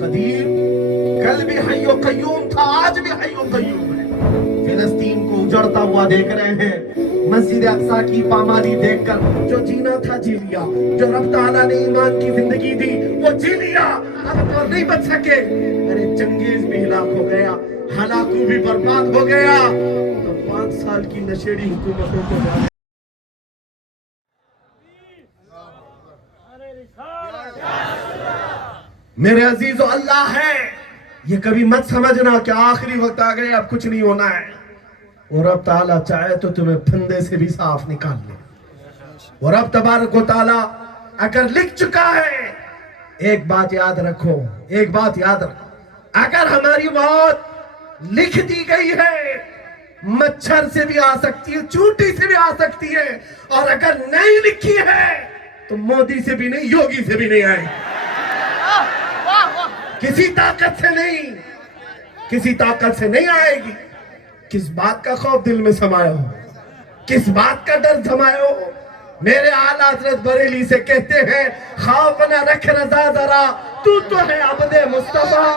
قدیر کل بھی حی و قیوم تھا، آج بھی حی و قیوم ہے۔ فلسطین کو اجڑتا ہوا دیکھ رہے ہیں، مسجد اقصی کی پامالی دیکھ کر جو جینا تھا جی لیا، جو رب تعالیٰ نے ایمان کی زندگی دی وہ جی لیا، اب تو نہیں بچ سکے۔ ارے چنگیز بھی ہلاک ہو گیا، ہلاکو بھی برباد ہو گیا، تو 5 سال کی نشیڑی حکومتوں کو جانے۔ میرے عزیزو، اللہ ہے، یہ کبھی مت سمجھنا کہ آخری وقت آ گئے اب کچھ نہیں ہونا ہے، اور رب تعالیٰ چاہے تو تمہیں پھندے سے بھی صاف نکال لے۔ اور رب تبارک و تعالیٰ اگر لکھ چکا ہے، ایک بات یاد رکھو، ایک بات یاد رکھو، اگر ہماری موت لکھ دی گئی ہے، مچھر سے بھی آ سکتی ہے، چونٹی سے بھی آ سکتی ہے، اور اگر نہیں لکھی ہے تو مودی سے بھی نہیں، یوگی سے بھی نہیں آئے، کسی طاقت سے نہیں، کسی طاقت سے نہیں آئے گی۔ کس بات کا خوف دل میں سمایا ہو، کس بات کا ڈر سمایا ہو؟ میرے اعلیٰ حضرت بریلی سے کہتے ہیں، خوف نہ رکھ رضا ذرا، تو ہے عبد مصطفیٰ،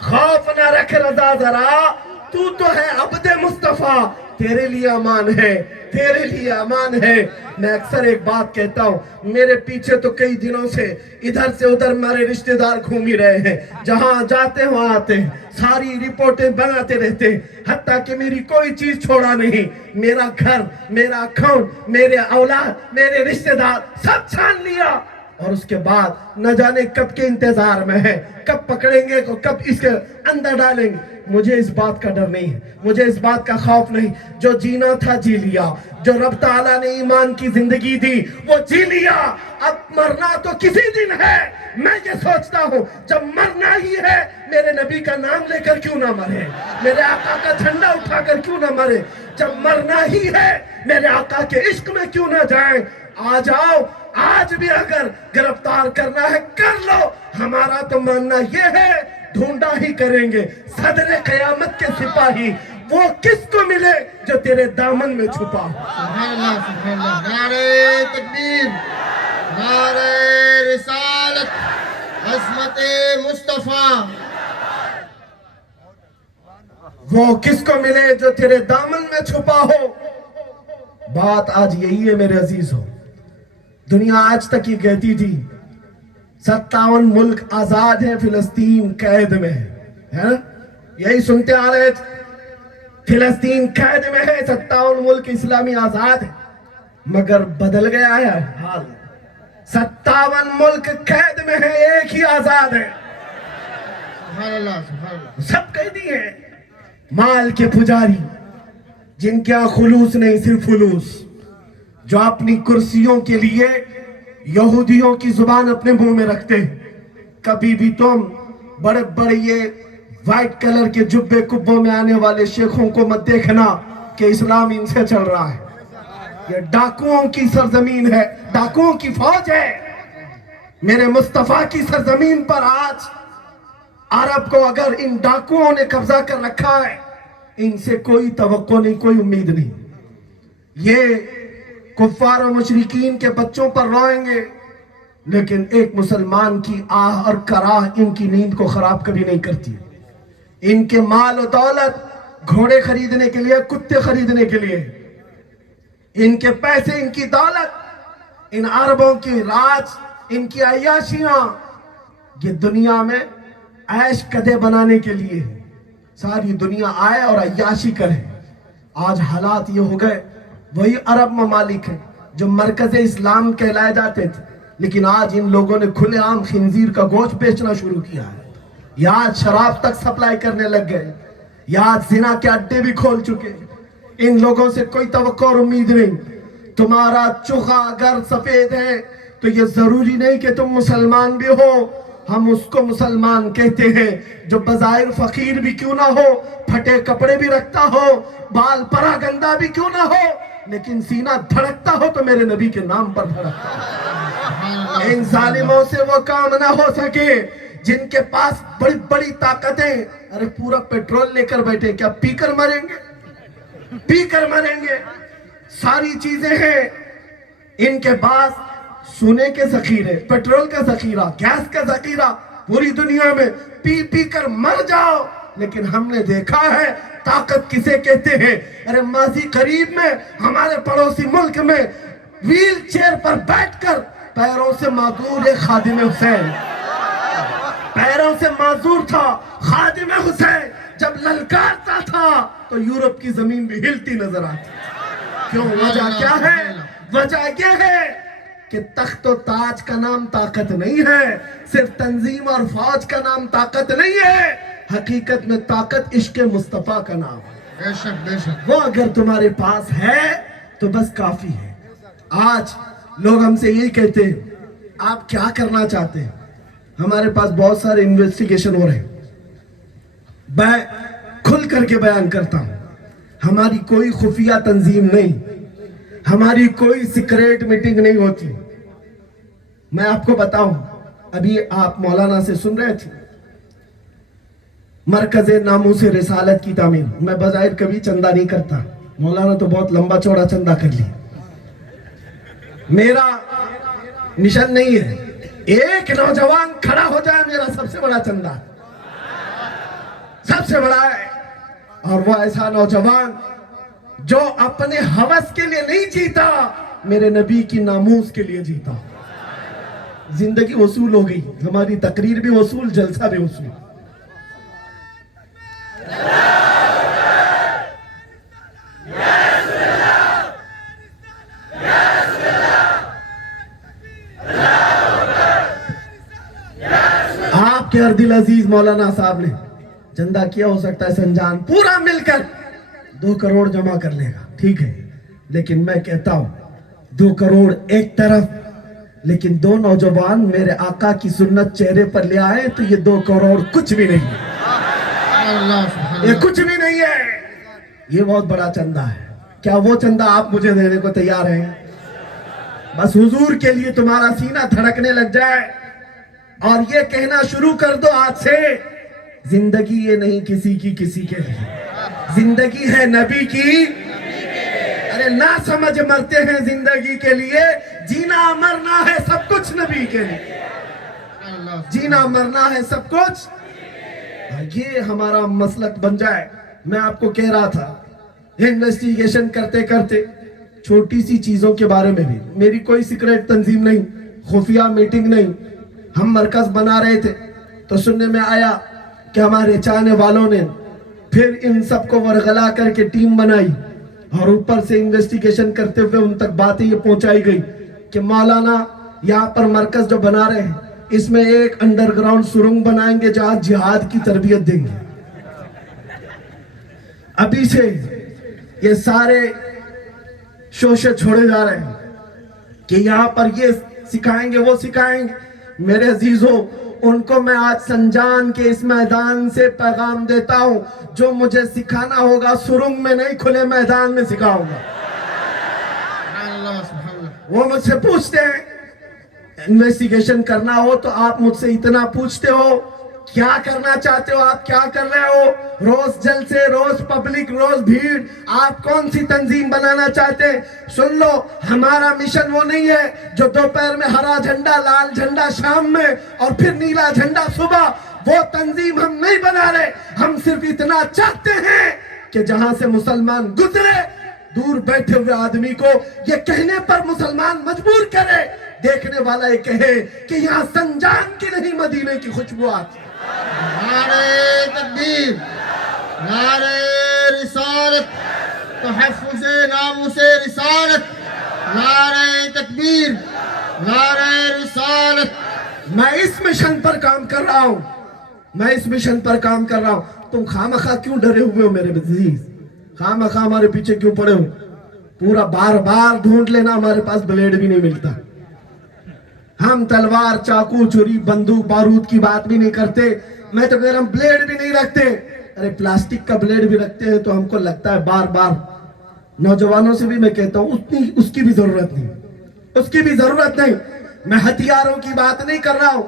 خوف نہ رکھ رضا ذرا، تو ہے عبد مصطفیٰ، تیرے لیے امان ہے، تیرے لیے امان ہے۔ میں اکثر ایک بات کہتا ہوں، میرے پیچھے تو کئی دنوں سے ادھر سے ادھر میرے رشتہ دار گھوم ہی رہے ہیں، جہاں جاتے وہاں آتے ہیں، ساری رپورٹیں بناتے رہتے ہیں، حتیٰ کہ میری کوئی چیز چھوڑا نہیں، میرا گھر، میرا اکاؤنٹ، میرے اولاد، میرے رشتہ دار سب چھان لیا، اور اس کے بعد نہ جانے کب کے انتظار میں ہے، کب پکڑیں گے، کب اس کے اندر ڈالیں گے۔ مجھے اس بات کا ڈر نہیں ہے، مجھے اس بات کا خوف نہیں، جو جینا تھا جی لیا، جو رب تعالیٰ نے ایمان کی زندگی دی وہ جی لیا، اب مرنا تو کسی دن ہے۔ میں یہ سوچتا ہوں جب مرنا ہی ہے، میرے نبی کا نام لے کر کیوں نہ مرے، میرے آقا کا جھنڈا اٹھا کر کیوں نہ مرے، جب مرنا ہی ہے میرے آقا کے عشق میں کیوں نہ جائیں۔ آ جاؤ، آج بھی اگر گرفتار کرنا ہے کر لو، ہمارا تو ماننا یہ ہے ڈھونڈا ہی کریں گے صدر قیامت کے سپاہی، وہ کس کو ملے جو تیرے دامن میں چھپا۔ سبحان اللہ، سبحان اللہ، نعرہ تکبیر، نعرہ رسالت، عظمت مصطفیٰ، وہ کس کو ملے جو تیرے دامن میں چھپا ہو۔ بات آج یہی ہے میرے عزیز ہو، دنیا آج تک یہ کہتی تھی 57 ملک آزاد ہیں، فلسطین قید میں ہے نا، یہی سنتے آ رہے تھے، فلسطین قید میں ہے، 57 ملک اسلامی آزاد ہیں، مگر بدل گیا ہے حال، 57 ملک قید میں ہے، ایک ہی آزاد ہے۔ سبحان اللہ، سبحان اللہ، سب قیدی ہیں، مال کے پجاری، جن کے خلوص نہیں صرف فلوس، جو اپنی کرسیوں کے لیے یہودیوں کی زبان اپنے منہ میں رکھتے ہیں۔ کبھی بھی تم بڑے بڑے یہ وائٹ کلر کے جبے کبوں میں آنے والے شیخوں کو مت دیکھنا کہ اسلام ان سے چل رہا ہے، یہ ڈاکوؤں کی سرزمین ہے، ڈاکوؤں کی فوج ہے۔ میرے مصطفیٰ کی سرزمین پر آج عرب کو اگر ان ڈاکوؤں نے قبضہ کر رکھا ہے، ان سے کوئی توقع نہیں، کوئی امید نہیں۔ یہ کفار و مشرکین کے بچوں پر روئیں گے، لیکن ایک مسلمان کی آہ اور کراہ ان کی نیند کو خراب کبھی نہیں کرتی۔ ان کے مال و دولت گھوڑے خریدنے کے لیے، کتے خریدنے کے لیے، ان کے پیسے، ان کی دولت، ان عربوں کی راج، ان کی عیاشیاں، یہ دنیا میں عیش کدے بنانے کے لیے ساری دنیا آئے اور عیاشی کرے۔ آج حالات یہ ہو گئے، وہی عرب ممالک ہیں جو مرکز اسلام کہلائے جاتے تھے، لیکن آج ان لوگوں نے کھلے عام خنزیر کا گوشت بیچنا شروع کیا ہے، یا آج شراب تک سپلائی کرنے لگ گئے، یا آج زنا کے اڈے بھی کھول چکے۔ ان لوگوں سے کوئی توقع اور امید نہیں۔ تمہارا چوغا اگر سفید ہے تو یہ ضروری نہیں کہ تم مسلمان بھی ہو۔ ہم اس کو مسلمان کہتے ہیں جو بظاہر فقیر بھی کیوں نہ ہو، پھٹے کپڑے بھی رکھتا ہو، بال پرا گندہ بھی کیوں نہ ہو، لیکن سینہ دھڑکتا ہو تو میرے نبی کے نام پر دھڑکتا ہو۔ ان ظالموں سے وہ کام نہ ہو سکے جن کے پاس بڑی بڑی طاقتیں، ارے پورا پیٹرول لے کر بیٹھے، کیا پی کر مریں گے؟ پی کر مریں گے، ساری چیزیں ہیں ان کے پاس، سونے کے ذخیرے، پیٹرول کا ذخیرہ، گیس کا ذخیرہ، پوری دنیا میں پی پی کر مر جاؤ، لیکن ہم نے دیکھا ہے طاقت کسے کہتے ہیں۔ ارے ماضی قریب میں ہمارے پڑوسی ملک میں ویل چیئر پر بیٹھ کر پیروں سے معذور ایک خادم حسین، پیروں سے معذور تھا خادم حسین، جب للکارتا تھا تو یورپ کی زمین بھی ہلتی نظر آتی۔ کیوں؟ وجہ کیا ہے؟ وجہ یہ ہے کہ تخت و تاج کا نام طاقت نہیں ہے، صرف تنظیم اور فوج کا نام طاقت نہیں ہے، حقیقت میں طاقت عشق مصطفیٰ کا نام ہے۔ بے شک بے شک۔ وہ اگر تمہارے پاس ہے تو بس کافی ہے۔ آج لوگ ہم سے یہی کہتے ہیں آپ کیا کرنا چاہتے ہیں؟ ہمارے پاس بہت سارے انویسٹیگیشن ہو رہے ہیں، میں کھل کر کے بیان کرتا ہوں، ہماری کوئی خفیہ تنظیم نہیں، ہماری کوئی سیکریٹ میٹنگ نہیں ہوتی۔ میں آپ کو بتاؤں، ابھی آپ مولانا سے سن رہے تھے مرکز ناموس رسالت کی تعمیر، میں بظاہر کبھی چندہ نہیں کرتا، مولانا تو بہت لمبا چوڑا چندہ کر لی، میرا مشن نہیں ہے، ایک نوجوان کھڑا ہو جائے میرا سب سے بڑا چندہ، سب سے بڑا ہے۔ اور وہ ایسا نوجوان جو اپنے ہوس کے لیے نہیں جیتا، میرے نبی کی ناموس کے لیے جیتا۔ زندگی وصول ہو گئی، ہماری تقریر بھی وصول، جلسہ بھی وصول۔ آپ کے اردل عزیز مولانا صاحب نے چندہ کیا، ہو سکتا ہے سنجان پورا مل کر 2 کروڑ جمع کر لے گا، ٹھیک ہے، لیکن میں کہتا ہوں 2 کروڑ ایک طرف، لیکن 2 نوجوان میرے آقا کی سنت چہرے پر لے آئے تو یہ 2 کروڑ کچھ بھی نہیں ہے، یہ کچھ بھی نہیں ہے، یہ بہت بڑا چندہ ہے۔ کیا وہ چندہ آپ مجھے دینے کو تیار ہیں؟ بس حضور کے لیے تمہارا سینہ دھڑکنے لگ جائے اور یہ کہنا شروع کر دو آج سے، زندگی یہ نہیں کسی کی کسی کے لیے، زندگی ہے نبی کی۔ ارے نہ سمجھ مرتے ہیں زندگی کے لیے، جینا مرنا ہے سب کچھ نبی کے لیے، جینا مرنا ہے سب کچھ۔ یہ ہمارا مسلک بن جائے۔ میں آپ کو کہہ رہا تھا انویسٹیگیشن کرتے کرتے چھوٹی سی چیزوں کے بارے میں بھی، میری کوئی سیکریٹ تنظیم نہیں، خفیہ میٹنگ نہیں، ہم مرکز بنا رہے تھے تو سننے میں آیا کہ ہمارے چاہنے والوں نے پھر ان سب کو ورغلا کر کے ٹیم بنائی اور اوپر سے انویسٹیگیشن کرتے ہوئے ان تک باتیں یہ پہنچائی گئی کہ مولانا یہاں پر مرکز جو بنا رہے ہیں اس میں ایک انڈر گراؤنڈ سرنگ بنائیں گے جہاں جہاد کی تربیت دیں گے۔ ابھی سے یہ سارے شوشے چھوڑے جا رہے ہیں کہ یہاں پر یہ سکھائیں گے وہ سکھائیں گے۔ میرے عزیزوں، ان کو میں آج سنجان کے اس میدان سے پیغام دیتا ہوں، جو مجھے سکھانا ہوگا سرنگ میں نہیں کھلے میدان میں سکھاؤں گا۔ وہ مجھ سے پوچھتے ہیں انویسٹیگیشن کرنا ہو تو آپ مجھ سے اتنا پوچھتے ہو کیا کرنا چاہتے ہو، آپ کیا کر رہے ہو، روز جلسے، روز پبلک، روز بھیڑ، آپ کون سی تنظیم بنانا چاہتے ہیں؟ سن لو، ہمارا مشن وہ نہیں ہے جو دوپہر میں ہرا جھنڈا، لال جھنڈا شام میں اور پھر نیلا جھنڈا صبح، وہ تنظیم ہم نہیں بنا رہے۔ ہم صرف اتنا چاہتے ہیں کہ جہاں سے مسلمان گزرے، دور بیٹھے ہوئے آدمی کو یہ کہنے پر مسلمان مجبور کرے، دیکھنے والا یہ کہے کہ یہاں سنجان کی نہیں مدینے کی خوشبو آتی۔ نعرہ تکبیر، نعرہ رسالت، تحفظ ناموس رسالت، نعرہ تکبیر، نعرہ رسالت۔ میں اس مشن پر کام کر رہا ہوں، میں اس مشن پر کام کر رہا ہوں۔ تم خامخواہ کیوں ڈرے ہوئے ہو میرے عزیز؟ خامخواہ ہمارے پیچھے کیوں پڑے ہو؟ پورا بار بار ڈھونڈ لینا، ہمارے پاس بلیڈ بھی نہیں ملتا۔ ہم تلوار، چاقو، چھری، بندوق، بارود کی بات بھی نہیں کرتے۔ میں تو کہہ رہا ہوں بلیڈ بھی نہیں رکھتے۔ ارے پلاسٹک کا بلیڈ بھی رکھتے ہیں تو ہم کو لگتا ہے بار بار۔ نوجوانوں سے بھی میں کہتا ہوں اس کی بھی ضرورت نہیں، اس کی بھی ضرورت نہیں۔ میں ہتھیاروں کی بات نہیں کر رہا ہوں۔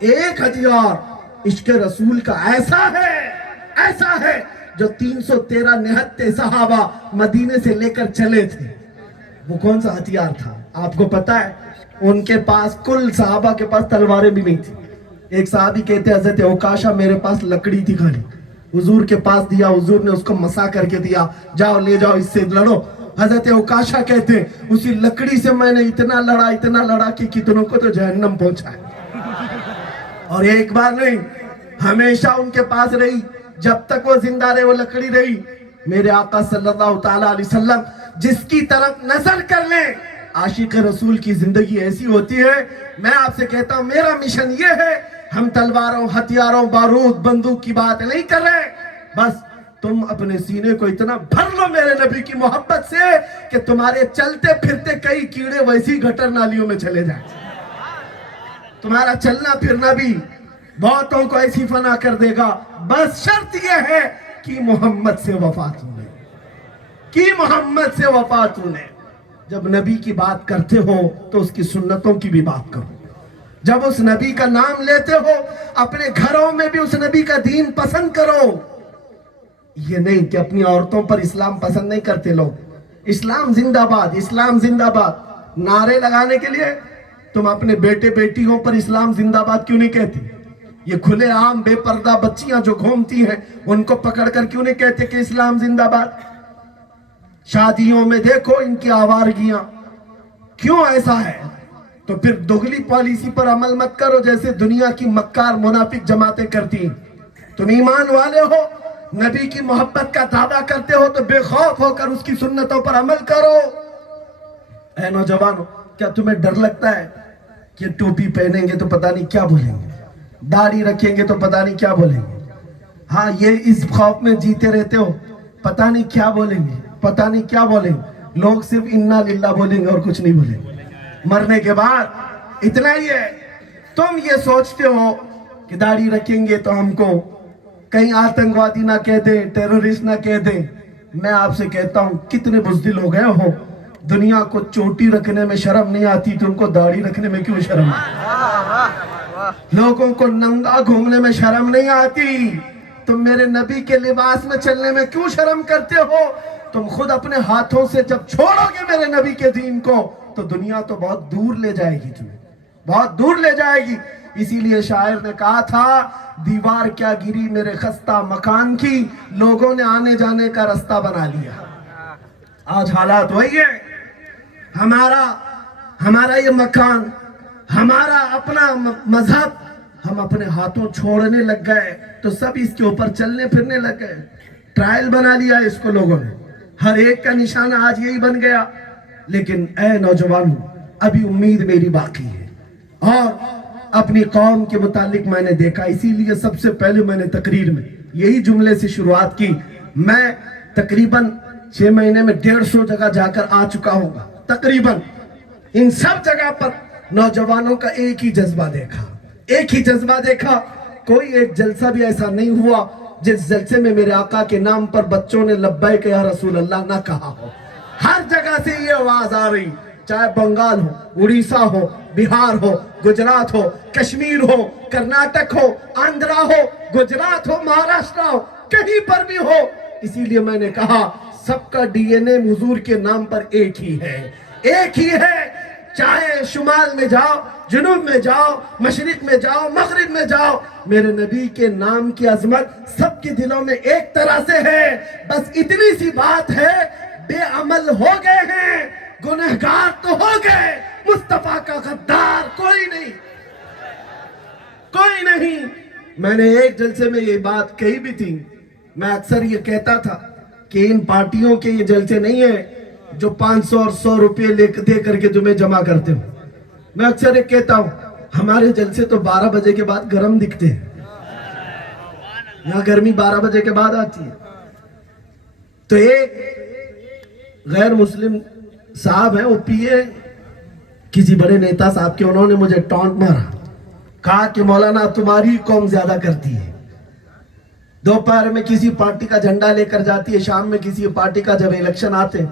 ایک ہتھیار عشق رسول کا ایسا ہے جو 313 نہتے صحابہ مدینے سے لے کر چلے تھے۔ وہ کون سا ہتھیار تھا آپ کو پتا ہے؟ ان کے پاس کل صحابہ کے پاس تلواریں بھی نہیں تھی، ایک صحابی کہتے ہیں حضرت اوکاشا میرے پاس لکڑی تھی خالی, حضور کے پاس دیا, حضور نے اس کو مسا کر کے دیا, جاؤ لے جاؤ اس سے لڑو. حضرت اوکاشا کہتے ہیں اسی لکڑی سے میں نے اتنا لڑا کہ کتنوں کو تو جہنم پہنچا ہے. اور ایک بار نہیں, ہمیشہ ان کے پاس رہی, جب تک وہ زندہ رہے وہ لکڑی رہی. میرے آقا صلی اللہ تعالیٰ علیہ وسلم جس کی طرف نظر کر لیں, عاشق رسول کی زندگی ایسی ہوتی ہے. میں آپ سے کہتا ہوں میرا مشن یہ ہے, ہم تلواروں, ہتھیاروں, بارود, بندوق کی بات نہیں کر رہے, بس تم اپنے سینے کو اتنا بھر لو میرے نبی کی محبت سے کہ تمہارے چلتے پھرتے کئی کیڑے ویسی گٹر نالیوں میں چلے جائیں. تمہارا چلنا پھرنا بھی بہتوں کو ایسی فنا کر دے گا. بس شرط یہ ہے کہ محمد سے وفات ہونے, کہ محمد سے وفات ہونے. جب نبی کی بات کرتے ہو تو اس کی سنتوں کی بھی بات کرو. جب اس نبی کا نام لیتے ہو اپنے گھروں میں بھی اس نبی کا دین پسند کرو. یہ نہیں کہ اپنی عورتوں پر اسلام پسند نہیں کرتے لوگ. اسلام زندہ باد, اسلام زندہ باد نعرے لگانے کے لیے تم اپنے بیٹے بیٹیوں پر اسلام زندہ باد کیوں نہیں کہتے؟ یہ کھلے عام بے پردہ بچیاں جو گھومتی ہیں ان کو پکڑ کر کیوں نہیں کہتے کہ اسلام زندہ باد؟ شادیوں میں دیکھو ان کی آوارگیاں. کیوں ایسا ہے؟ تو پھر دگلی پالیسی پر عمل مت کرو جیسے دنیا کی مکار منافق جماعتیں کرتی ہیں. تم ایمان والے ہو, نبی کی محبت کا دعویٰ کرتے ہو تو بے خوف ہو کر اس کی سنتوں پر عمل کرو. اے نوجوانوں, کیا تمہیں ڈر لگتا ہے کہ ٹوپی پہنیں گے تو پتہ نہیں کیا بولیں گے, داڑھی رکھیں گے تو پتہ نہیں کیا بولیں گے؟ ہاں, یہ اس خوف میں جیتے رہتے ہو, پتہ نہیں کیا بولیں گے, پتہ نہیں کیا بولیں گے. لوگ صرف انا للہ بولیں گے اور کچھ نہیں بولیں گے. مرنے کے بعد اتنا ہی ہے. تم یہ سوچتے ہو کہ داڑھی رکھیں گے تو ہم کو کہیں آتنکوادی نہ کہہ دیں, ٹیررسٹ نہ کہہ دیں. میں آپ سے کہتا ہوں کتنے بزدل ہو گئے ہو, دنیا کو چوٹی رکھنے میں شرم نہیں آتی تو ان کو داڑھی رکھنے میں کیوں شرم آتی؟ لوگوں کو ننگا گھومنے میں شرم نہیں آتی, تم میرے نبی کے لباس میں چلنے میں کیوں شرم کرتے ہو؟ تم خود اپنے ہاتھوں سے جب چھوڑو گے میرے نبی کے دین کو تو دنیا تو بہت دور لے جائے گی, تمہیں بہت دور لے جائے گی. اسی لیے شاعر نے کہا تھا, دیوار کیا گری میرے خستہ مکان کی, لوگوں نے آنے جانے کا رستہ بنا لیا. آج حالات وہی ہے. ہمارا یہ مکان, ہمارا اپنا مذہب ہم اپنے ہاتھوں چھوڑنے لگ گئے تو سب اس کے اوپر چلنے پھرنے لگ گئے. ٹرائل بنا لیا اس کو لوگوں نے, ہر ایک کا نشانہ آج یہی بن گیا. لیکن اے نوجوانوں, ابھی امید میری باقی ہے. اور اپنی قوم کے متعلق میں نے دیکھا, اسی لیے سب سے پہلے میں نے تقریر میں یہی جملے سے شروعات کی. میں تقریباً 6 مہینے میں 150 جگہ جا کر آ چکا ہوں گا تقریباً. ان سب جگہ پر نوجوانوں کا ایک ہی جذبہ دیکھا, ایک ہی جذبہ دیکھا. کوئی ایک جلسہ بھی ایسا نہیں ہوا جس جلسے میں میرے آقا کے نام پر بچوں نے لبیک یا رسول اللہ نہ کہا ہو. ہر جگہ سے یہ آواز آ رہی, چاہے بنگال ہو, اڑیسہ ہو, بہار ہو, گجرات ہو, کشمیر ہو, کرناٹک ہو, آندھرا ہو, گجرات ہو, مہاراشٹر ہو, کہیں پر بھی ہو. اسی لیے میں نے کہا سب کا ڈی این اے حضور کے نام پر ایک ہی ہے, ایک ہی ہے. چاہے شمال میں جاؤ, جنوب میں جاؤ, مشرق میں جاؤ, مغرب میں جاؤ, میرے نبی کے نام کی عظمت سب کے دلوں میں ایک طرح سے ہے. بس اتنی سی بات ہے, بے عمل ہو گئے ہیں, گنہگار تو ہو گئے, مصطفیٰ کا غدار کوئی نہیں, کوئی نہیں. میں نے ایک جلسے میں یہ بات کہی بھی تھی. میں اکثر یہ کہتا تھا کہ ان پارٹیوں کے یہ جلسے نہیں ہیں جو 500 اور 100 روپے دے کر کے تمہیں جمع کرتے ہو. میں اکثر یہ کہتا ہوں ہمارے جلسے تو 12 بجے کے بعد گرم دکھتے ہیں. یہاں گرمی 12 بجے کے بعد آتی ہے. تو ایک غیر مسلم صاحب ہیں, وہ پیے کسی بڑے نیتا صاحب کے, انہوں نے مجھے ٹانٹ مارا, کہا کہ مولانا تمہاری قوم زیادہ کرتی ہے. دوپہر میں کسی پارٹی کا جھنڈا لے کر جاتی ہے, شام میں کسی پارٹی کا جب الیکشن آتے ہیں,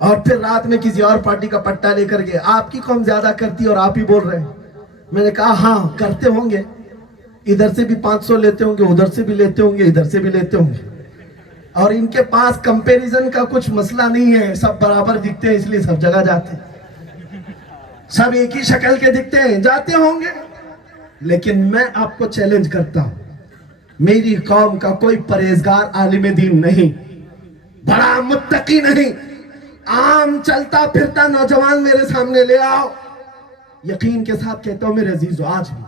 اور پھر رات میں کسی اور پارٹی کا پٹا لے کر کے آپ کی قوم زیادہ کرتی ہے اور آپ ہی بول رہے ہیں. میں نے کہا ہاں کرتے ہوں گے, ادھر سے بھی 500 لیتے ہوں گے, ادھر سے بھی لیتے ہوں گے, ادھر سے بھی لیتے ہوں گے. اور ان کے پاس کمپیریزن کا کچھ مسئلہ نہیں ہے, سب برابر دکھتے ہیں اس لیے سب جگہ جاتے ہیں, سب ایک ہی شکل کے دکھتے ہیں, جاتے ہوں گے. لیکن میں آپ کو چیلنج کرتا ہوں، میری قوم کا کوئی پرہیزگار عالم دین نہیں، بڑا متقی نہیں، عام چلتا پھرتا نوجوان میرے سامنے لے آؤ، یقین کے ساتھ کہتا ہوں میرے عزیزو، آج بھی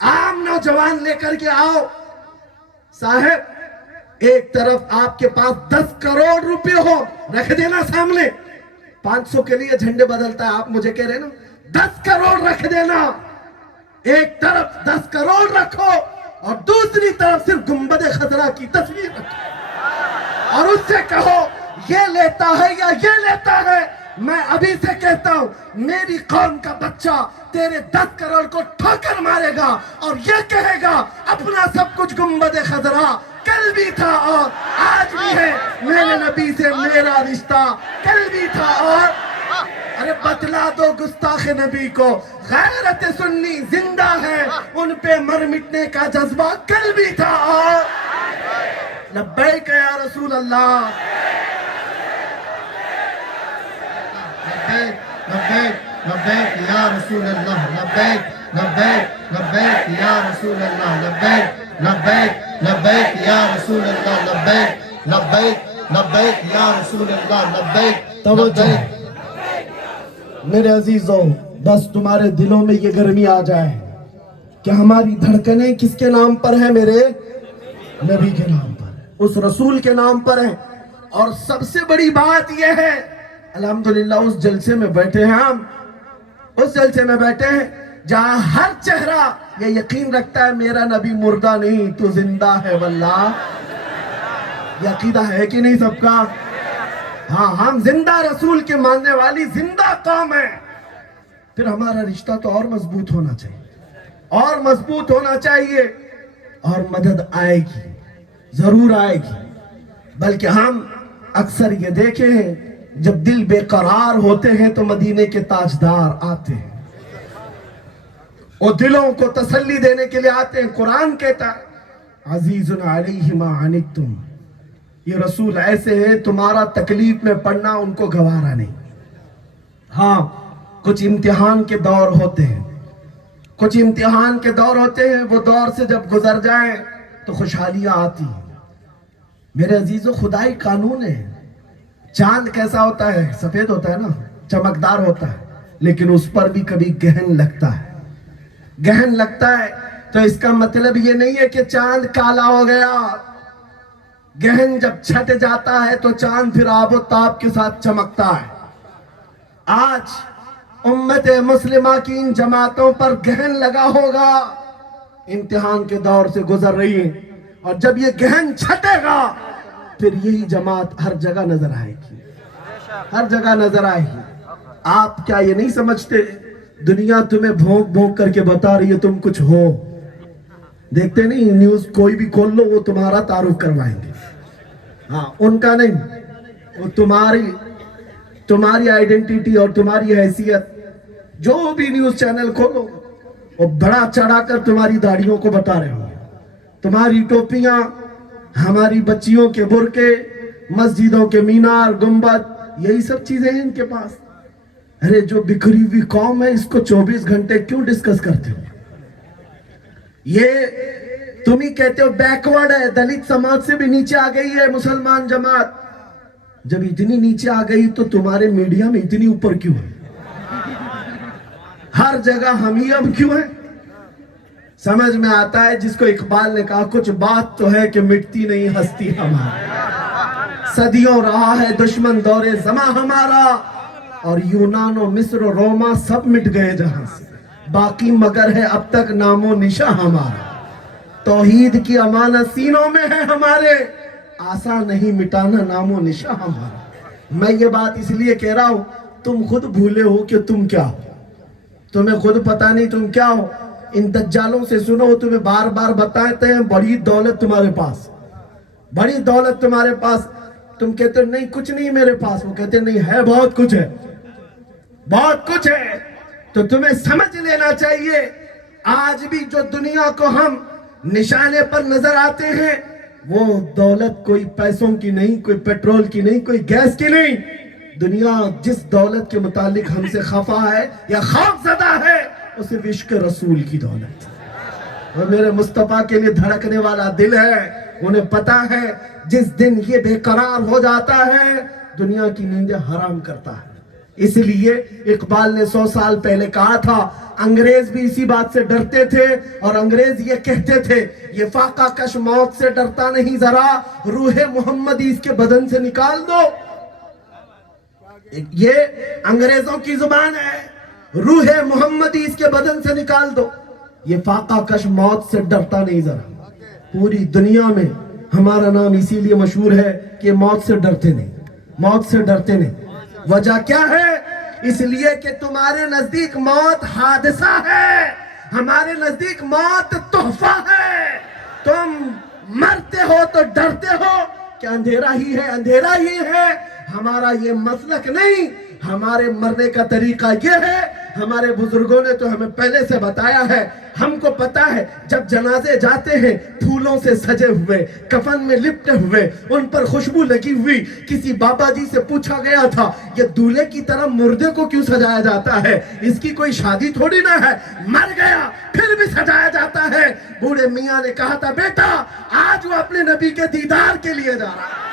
عام نوجوان لے کر کے آؤ، صاحب ایک طرف آپ کے پاس 10 کروڑ روپے ہو، رکھ دینا سامنے، 500 کے لیے جھنڈے بدلتا ہے، آپ مجھے کہہ رہے ہیں نا 10 کروڑ رکھ دینا، ایک طرف 10 کروڑ رکھو اور دوسری طرف صرف گنبد خضرا کی تصویر رکھو اور اس سے کہو یہ لیتا ہے یا یہ لیتا ہے۔ میں ابھی سے کہتا ہوں میری قوم کا بچہ تیرے 10 کروڑ کو ٹھوکر مارے گا اور یہ کہے گا اپنا سب کچھ گنبد خضرا کل بھی تھا اور آج بھی ہے، میرے نبی سے میرا رشتہ کل بھی تھا اور ارے بتلا دو گستاخ نبی کو غیرت سنی زندہ ہے، ان پہ مر مٹنے کا جذبہ کل بھی تھا اور لبیک یا رسول اللہ، لبیک لبیک یا رسول اللہ، لبیک لبیک لبیک یا رسول اللہ، لبیک لبیک لبیک یا رسول اللہ، لبیک لبیک لبیک یا رسول اللہ، لبیک توجہ میرے عزیزوں، بس تمہارے دلوں میں یہ گرمی آ جائے کہ ہماری دھڑکنیں کس کے نام پر ہیں؟ میرے نبی کے نام پر، اس رسول کے نام پر ہیں۔ اور سب سے بڑی بات یہ ہے الحمدللہ اس جلسے میں بیٹھے ہیں ہم، اس جلسے میں بیٹھے ہیں جہاں ہر چہرہ یہ یقین رکھتا ہے میرا نبی مردہ نہیں تو زندہ ہے واللہ، یہ عقیدہ ہے کہ نہیں سب کا؟ ہاں، ہم زندہ رسول کے ماننے والی زندہ قوم ہے، پھر ہمارا رشتہ تو اور مضبوط ہونا چاہیے، اور مضبوط ہونا چاہیے، اور مدد آئے گی، ضرور آئے گی۔ بلکہ ہم اکثر یہ دیکھے ہیں جب دل بے قرار ہوتے ہیں تو مدینے کے تاجدار آتے ہیں، وہ دلوں کو تسلی دینے کے لیے آتے ہیں۔ قرآن کہتا ہے عزیز علیہ ما عنتم، یہ رسول ایسے ہیں تمہارا تکلیف میں پڑنا ان کو گوارا نہیں۔ ہاں، کچھ امتحان کے دور ہوتے ہیں، کچھ امتحان کے دور ہوتے ہیں، وہ دور سے جب گزر جائیں تو خوشحالیاں آتی ہیں۔ میرے عزیزو، خدائی قانون ہے، چاند کیسا ہوتا ہے؟ سفید ہوتا ہے نا، چمکدار ہوتا ہے، لیکن اس پر بھی کبھی گہن لگتا ہے، گہن لگتا ہے۔ تو اس کا مطلب یہ نہیں ہے کہ چاند کالا ہو گیا، گہن جب چھٹ جاتا ہے تو چاند پھر آب و تاب کے ساتھ چمکتا ہے۔ آج امت مسلمہ کی ان جماعتوں پر گہن لگا ہوگا، امتحان کے دور سے گزر رہی ہیں، اور جب یہ گہن چھٹے گا پھر یہی جماعت ہر جگہ نظر آئے گی، ہر جگہ نظر آئے گی۔ آپ کیا یہ نہیں سمجھتے دنیا تمہیں بھونک بھونک کر کے بتا رہی ہے تم کچھ ہو؟ دیکھتے نہیں نیوز کوئی بھی کھول لو وہ تمہارا تعارف کروائیں گے، ہاں ان کا نہیں، وہ تمہاری آئیڈینٹیٹی اور تمہاری حیثیت، جو بھی نیوز چینل کھولو وہ بڑا چڑھا کر تمہاری داڑھیوں کو بتا رہے ہوں، تمہاری ٹوپیاں، ہماری بچیوں کے برقعے، مسجدوں کے مینار، گنبد، یہی سب چیزیں ہیں ان کے پاس۔ ارے جو بکھری ہوئی قوم ہے اس کو 24 گھنٹے کیوں ڈسکس کرتے ہو؟ یہ تم ہی کہتے ہو بیکورڈ ہے، دلت سماج سے بھی نیچے آ گئی ہے مسلمان جماعت۔ جب اتنی نیچے آ گئی تو تمہارے میڈیا میں اتنی اوپر کیوں ہے؟ ہر جگہ ہم ہی اب کیوں ہیں؟ سمجھ میں آتا ہے جس کو اقبال نے کہا کچھ بات تو ہے کہ مٹتی نہیں ہستی ہماری، صدیوں رہا ہے دشمن دور زماں ہمارا، اور یونان و مصر و روما سب مٹ گئے جہاں سے، باقی مگر ہے اب تک نام و نشاں ہمارا، توحید کی امانت سینوں میں ہے ہمارے، آسان نہیں مٹانا نام و نشاں ہمارا۔ میں یہ بات اس لیے کہہ رہا ہوں تم خود بھولے ہو کہ تم کیا ہو، تمہیں خود پتا نہیں تم کیا ہو۔ ان دجالوں سے سنو، وہ تمہیں بار بار بتاتے ہیں بڑی دولت تمہارے پاس، بڑی دولت تمہارے پاس، تم کہتے نہیں کچھ نہیں میرے پاس، وہ کہتے نہیں ہے بہت کچھ ہے، بہت کچھ ہے۔ تو تمہیں سمجھ لینا چاہیے آج بھی جو دنیا کو ہم نشانے پر نظر آتے ہیں وہ دولت کوئی پیسوں کی نہیں، کوئی پیٹرول کی نہیں، کوئی گیس کی نہیں۔ دنیا جس دولت کے متعلق ہم سے خفا ہے یا خوف زدہ ہے وہ صرف عشق رسول کی دولت، وہ میرے مصطفیٰ کے لیے دھڑکنے والا دل ہے. انہیں پتا ہے جس دن یہ بے قرار ہو جاتا ہے دنیا کی نیندیں حرام کرتا ہے. اس لیے اقبال نے 100 سال پہلے کہا تھا انگریز بھی اسی بات سے ڈرتے تھے اور انگریز یہ کہتے تھے یہ فاقہ کش موت سے ڈرتا نہیں ذرا روح محمدی اس کے بدن سے نکال دو. یہ انگریزوں کی زبان ہے. روح محمدی اس کے بدن سے نکال دو. یہ فاقہ کش موت سے ڈرتا نہیں ذرا. پوری دنیا میں ہمارا نام اسی لیے مشہور ہے کہ موت سے ڈرتے نہیں. موت سے ڈرتے نہیں. وجہ کیا ہے؟ اس لیے کہ تمہارے نزدیک موت حادثہ ہے, ہمارے نزدیک موت تحفہ ہے. تم مرتے ہو تو ڈرتے ہو کہ اندھیرا ہی ہے, اندھیرا ہی ہے. ہمارا یہ مسلک نہیں. ہمارے مرنے کا طریقہ یہ ہے. ہمارے بزرگوں نے تو ہمیں پہلے سے بتایا ہے. ہم کو پتا ہے جب جنازے جاتے ہیں پھولوں سے سجے ہوئے, کفن میں لپٹے ہوئے, ان پر خوشبو لگی ہوئی. کسی بابا جی سے پوچھا گیا تھا یہ دولہے کی طرح مردے کو کیوں سجایا جاتا ہے؟ اس کی کوئی شادی تھوڑی نہ ہے, مر گیا پھر بھی سجایا جاتا ہے. بوڑھے میاں نے کہا تھا بیٹا آج وہ اپنے نبی کے دیدار کے لیے جا رہا ہے.